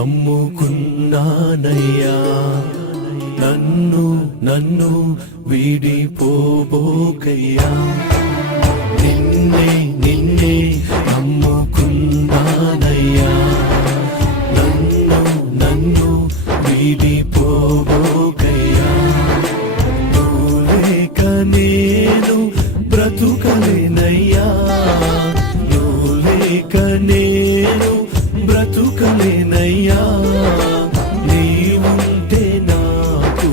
నమ్ముకున్నానయ్యా. నన్ను నన్ను విడిపోబోకయ్యా. నిన్నే నిన్నే నమ్ముకున్నానయ్యా. నన్ను నన్ను విడిపోబోకయ్యా. నువ్వేక నేను బ్రతుకలేనయ్యా. నువ్వేక నేను బ్రతుకలేనయ్యా నీవుంటే నాకు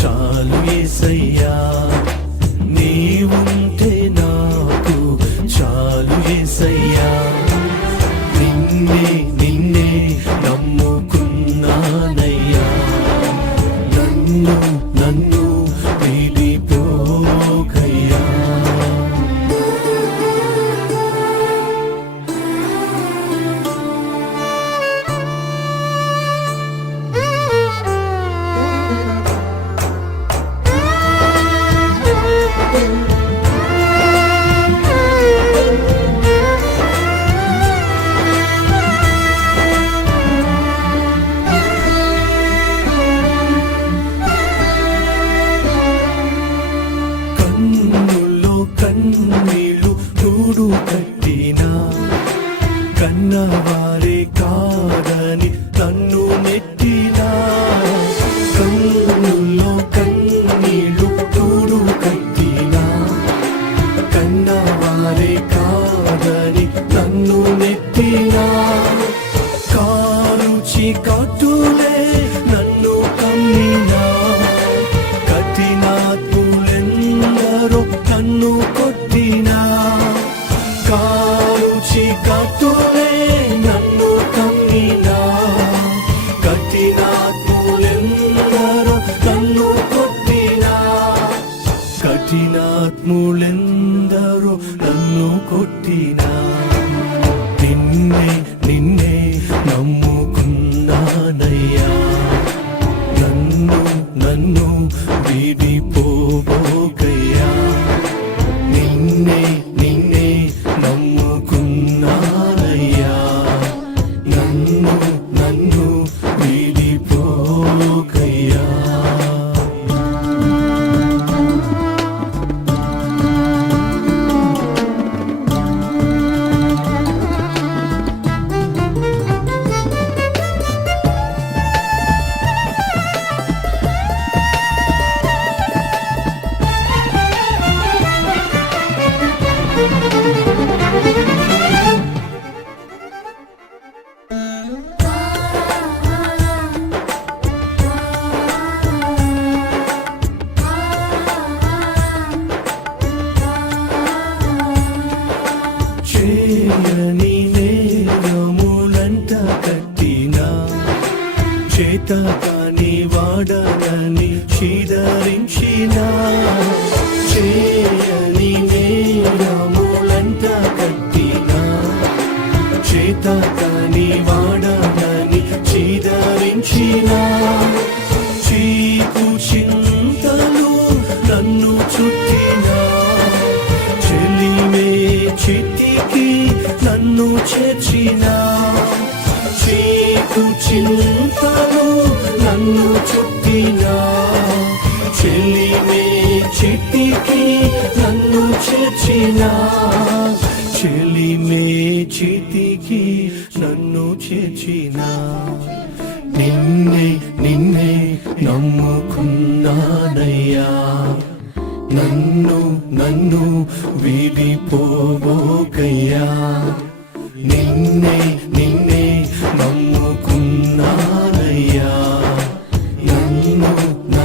చాలు ఏసయ్యా. నీవుంటే నాకు చాలు ఏసయ్యా. నిన్నే నిన్నే నమ్ముకున్నానయ్యా. నన్ను నన్ను నీటి కఠినాత్ములెందరో నన్ను కొట్టినా? కఠినాత్ములెందరో నన్ను కొట్టినా? చేత కాని వాడనని చీదరించిన చేయని నేరములంట కట్టినా చేత కాని వాడనని చీదరించిన చీకు చింతలు నన్ను చుట్టినా చెలిమే చితికి నన్ను చేర్చినా. చీకు చింతలు నన్ను చుట్టిన? చెలిమే చితికి నన్ను చేర్చిన? చెలిమే చితికి నన్ను చేర్చినా? నిన్నే నిన్నే నమ్ముకున్నానయ్యా. నన్ను నన్ను వీడిపోబోకయ్యా. నిన్నే no.